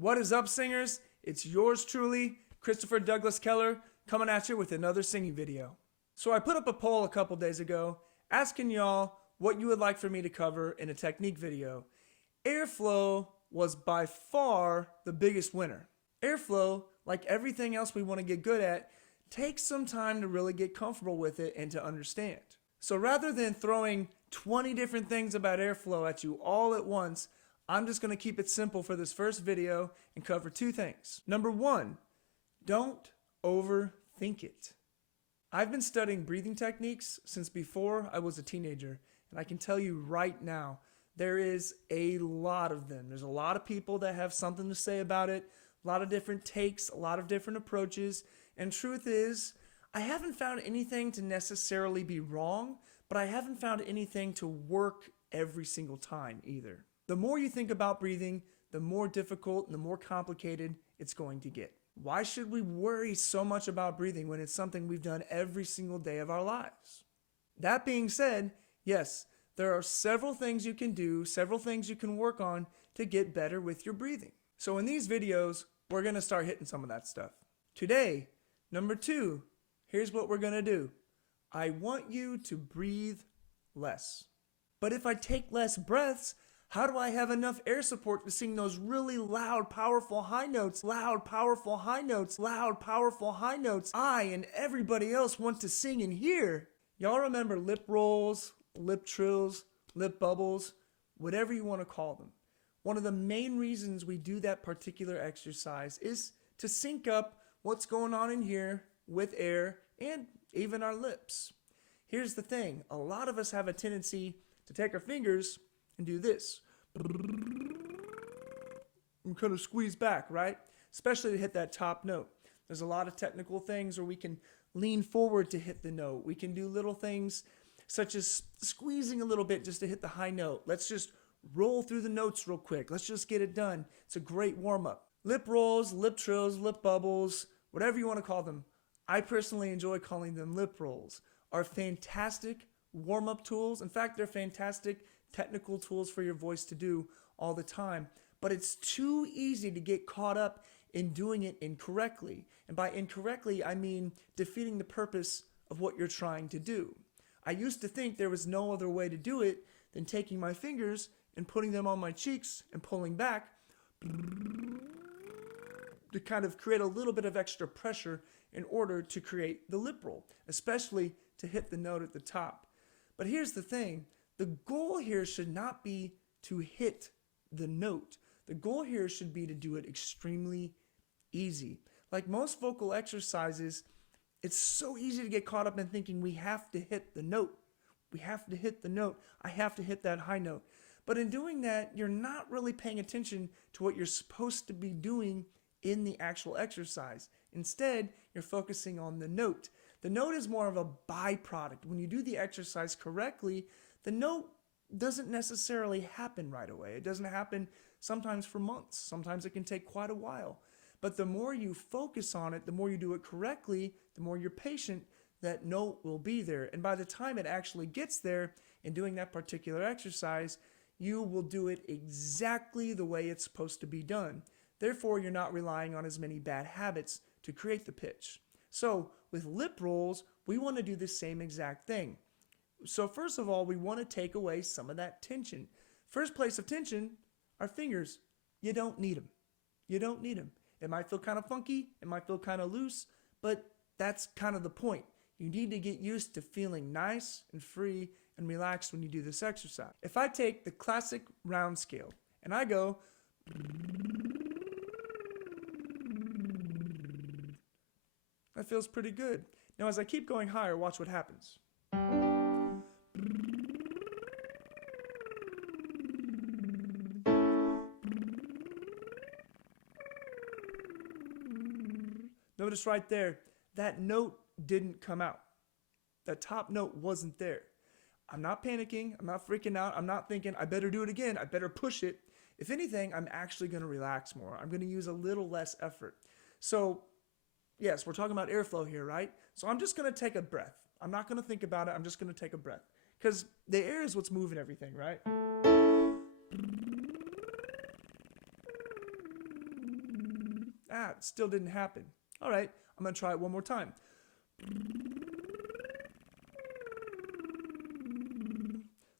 What is up, singers? It's yours truly, Christopher Douglas Keller, coming at you with another singing video. So I put up a poll a couple days ago asking y'all what you would like for me to cover in a technique video. Airflow was by far the biggest winner. Airflow, like everything else we want to get good at, takes some time to really get comfortable with it and to understand. So rather than throwing 20 different things about airflow at you all at once, I'm just going to keep it simple for this first video and cover two things. Number one, don't overthink it. I've been studying breathing techniques since before I was a teenager, and I can tell you right now, there is a lot of them. There's a lot of people that have something to say about it, a lot of different takes, a lot of different approaches, and truth is, I haven't found anything to necessarily be wrong, but I haven't found anything to work every single time either. The more you think about breathing, the more difficult and the more complicated it's going to get. Why should we worry so much about breathing when it's something we've done every single day of our lives? That being said, yes, there are several things you can do, several things you can work on to get better with your breathing. So in these videos, we're going to start hitting some of that stuff. Today, number two, here's what we're going to do. I want you to breathe less. But if I take less breaths, how do I have enough air support to sing those really loud, powerful high notes, loud, powerful high notes, loud, powerful high notes I and everybody else want to sing and hear? Y'all remember lip rolls, lip trills, lip bubbles, whatever you want to call them. One of the main reasons we do that particular exercise is to sync up what's going on in here with air and even our lips. Here's the thing, a lot of us have a tendency to take our fingers and do this. And kind of squeeze back, right? Especially to hit that top note. There's a lot of technical things where we can lean forward to hit the note. We can do little things such as squeezing a little bit just to hit the high note. Let's just roll through the notes real quick. Let's just get it done. It's a great warm-up. Lip rolls, lip trills, lip bubbles, whatever you want to call them. I personally enjoy calling them lip rolls. Are fantastic warm-up tools. In fact, they're fantastic technical tools for your voice to do all the time. But it's too easy to get caught up in doing it incorrectly. And by incorrectly, I mean defeating the purpose of what you're trying to do. I used to think there was no other way to do it than taking my fingers and putting them on my cheeks and pulling back to kind of create a little bit of extra pressure in order to create the lip roll, especially to hit the note at the top. But here's the thing, the goal here should not be to hit the note. The goal here should be to do it extremely easy. Like most vocal exercises, it's so easy to get caught up in thinking we have to hit the note. We have to hit the note. I have to hit that high note. But in doing that, you're not really paying attention to what you're supposed to be doing in the actual exercise. Instead, you're focusing on the note. The note is more of a byproduct. When you do the exercise correctly, the note doesn't necessarily happen right away. It doesn't happen sometimes for months. Sometimes it can take quite a while. But the more you focus on it, the more you do it correctly, the more you're patient, that note will be there. And by the time it actually gets there in doing that particular exercise, you will do it exactly the way it's supposed to be done. Therefore, you're not relying on as many bad habits to create the pitch. So with lip rolls, we want to do the same exact thing. So first of all, we want to take away some of that tension. First place of tension, our fingers. You don't need them. You don't need them. It might feel kind of funky. It might feel kind of loose, but that's kind of the point. You need to get used to feeling nice and free and relaxed when you do this exercise. If I take the classic round scale and I go, that feels pretty good. Now as I keep going higher, watch what happens. Notice right there, that note didn't come out. That top note wasn't there. I'm not panicking. I'm not freaking out. I'm not thinking, I better do it again. I better push it. If anything, I'm actually going to relax more. I'm going to use a little less effort. So, yes, we're talking about airflow here, right? So I'm just going to take a breath. I'm not going to think about it. I'm just going to take a breath. Because the air is what's moving everything, right? It still didn't happen. All right, I'm going to try it one more time.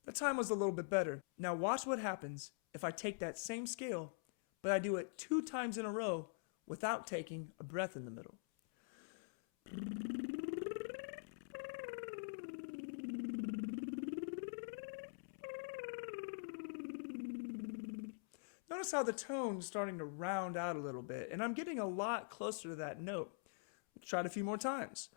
The time was a little bit better. Now watch what happens if I take that same scale, but I do it 2 times in a row without taking a breath in the middle. Notice how the tone's starting to round out a little bit, and I'm getting a lot closer to that note. Let's try it a few more times.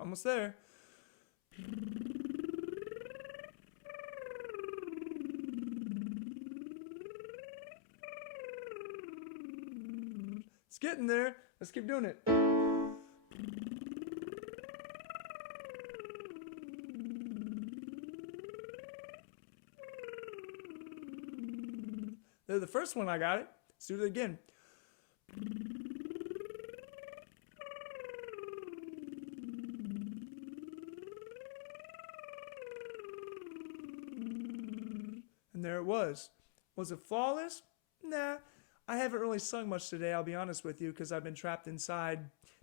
Almost there. It's getting there. Let's keep doing it. The first one I got it. Let's do it again. And there it was. Was it flawless? Nah. I haven't really sung much today, I'll be honest with you, because I've been trapped inside,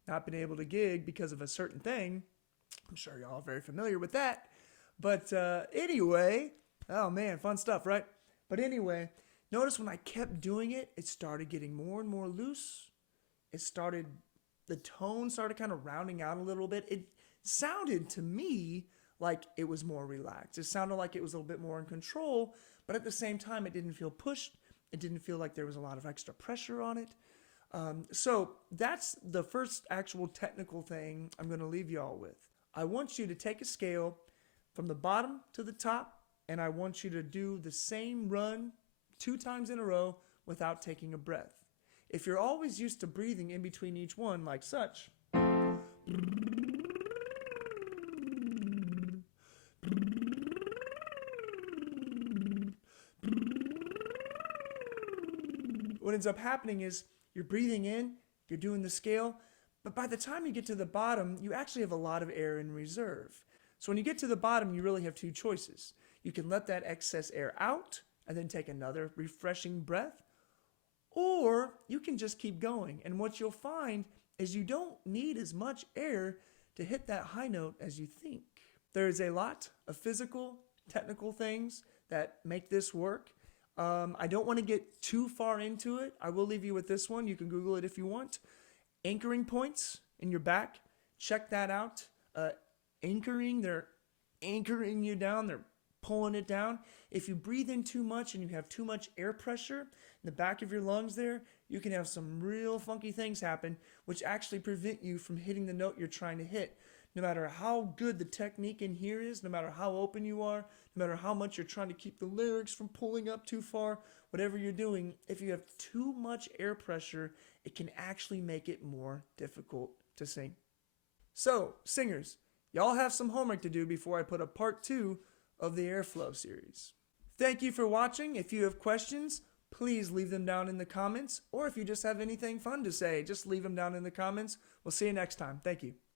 not been able to gig because of a certain thing. I'm sure y'all are very familiar with that. But anyway, oh man, fun stuff, right? But anyway, notice when I kept doing it, it started getting more and more loose. The tone started kind of rounding out a little bit. It sounded to me like it was more relaxed. It sounded like it was a little bit more in control, but at the same time, it didn't feel pushed. It didn't feel like there was a lot of extra pressure on it. So that's the first actual technical thing I'm going to leave y'all with. I want you to take a scale from the bottom to the top, and I want you to do the same run 2 times in a row without taking a breath. If you're always used to breathing in between each one like such, what ends up happening is you're breathing in, you're doing the scale, but by the time you get to the bottom, you actually have a lot of air in reserve. So when you get to the bottom, you really have 2 choices. You can let that excess air out and then take another refreshing breath, or you can just keep going. And what you'll find is you don't need as much air to hit that high note as you think. There is a lot of physical, technical things that make this work. I don't want to get too far into it. I will leave you with this one. You can Google it if you want. Anchoring points in your back. Check that out. Anchoring, they're anchoring you down. They're pulling it down. If you breathe in too much and you have too much air pressure in the back of your lungs there, you can have some real funky things happen, which actually prevent you from hitting the note you're trying to hit. No matter how good the technique in here is, no matter how open you are, no matter how much you're trying to keep the lyrics from pulling up too far, whatever you're doing, if you have too much air pressure, it can actually make it more difficult to sing. So, singers, y'all have some homework to do before I put up part 2 of the Airflow series. Thank you for watching. If you have questions, please leave them down in the comments, or if you just have anything fun to say, just leave them down in the comments. We'll see you next time. Thank you.